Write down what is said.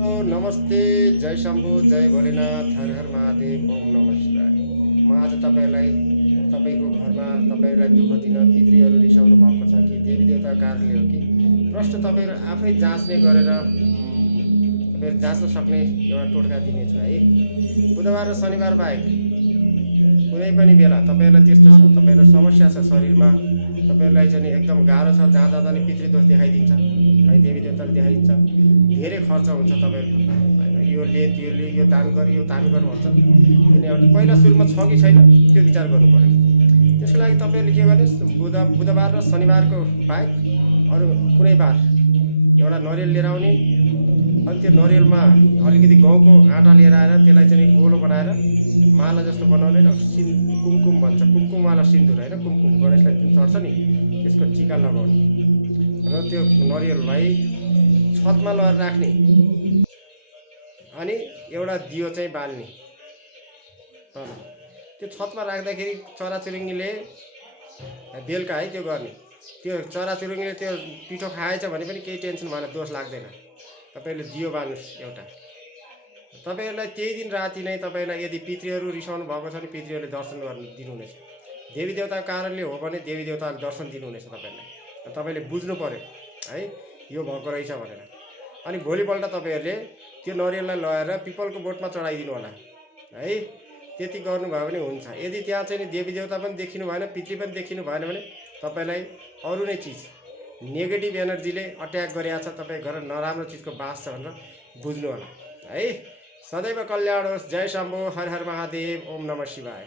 नमस्ते, जय शम्भु, जय भोलेनाथ, हर हर महादेव, ओम नमः शिवाय। म आज तपाईँलाई तपाईँको घरमा तपाईँलाई दुःख दिन पितृहरू रिसाउनु भएको छ कि देवी देवता कारणले हो कि प्रश्न तपाईँहरू आफै जाँच्ने गरेर तपाईँहरू जाँच्न सक्ने एउटा टोटका दिनेछु है। बुधबार र शनिबार बाहेक कुनै पनि बेला तपाईँहरूलाई त्यस्तो छ, तपाईँहरूलाई समस्या छ शरीरमा, तपाईँहरूलाई चाहिँ एकदम गाह्रो छ, जहाँ जाँदा नि पितृदोष देखाइदिन्छ है, देवी देवताले देखाइदिन्छ, धेरै खर्च हुन्छ तपाईँको होइन, यो ले त्यो ले, यो दान गर, यो दान गर भन्छ। किनभने पहिला सुरुमा छ कि छैन त्यो विचार गर्नु पऱ्यो। त्यसको लागि तपाईँहरूले के गर्नुहोस्, बुधबार र शनिबारको बाहेक अरू कुनै बार एउटा नरिवल लिएर आउने, अनि त्यो नरिवलमा अलिकति गहुँको आँटा लिएर आएर त्यसलाई चाहिँ गोलो बनाएर माला जस्तो बनाउने र कुमकुम भन्छ, कुमकुमवाला सिन्दुर होइन, कुमकुम गणेशलाई चढ्छ नि, त्यसको टिका लगाउने र त्यो नरिवललाई छतमा लगेर राख्ने, अनि एउटा दियो चाहिँ बाल्ने तल। त्यो छतमा राख्दाखेरि चराचुरुङ्गीले बेलुका है त्यो गर्ने, त्यो चराचुरुङ्गीले त्यो पिठो खाएछ भने पनि केही टेन्सन भएन, दोष लाग्दैन। तपाईँहरूले दियो बाल्नुहोस् एउटा। तपाईँहरूलाई त्यही दिन राति नै तपाईँहरूलाई यदि पितृहरू रिसाउनु भएको छ भने पितृहरूले दर्शन गर्नु दिनुहुनेछ। देवी देवताको कारणले हो भने देवी देवताले दर्शन दिनुहुनेछ तपाईँहरूलाई। तपाईँले बुझ्नु पऱ्यो है यो भएको रहेछ भनेर। अनि भोलिपल्ट तपाईँहरूले त्यो नरिवललाई लगाएर पिपलको बोटमा चढाइदिनु होला है। त्यति गर्नुभयो भने हुन्छ। यदि त्यहाँ चाहिँ देवी देवता पनि देखिनु भएन, पितृ पनि देखिनु भएन भने तपाईँलाई अरू नै चिज नेगेटिभ एनर्जीले अट्याक गरिरहेको छ, तपाईँ घर नराम्रो चिजको बास छ भनेर बुझ्नु होला है। सदैव कल्याण होस्। जय शम्भु, हर हर महादेव, ओम नमः शिवाय।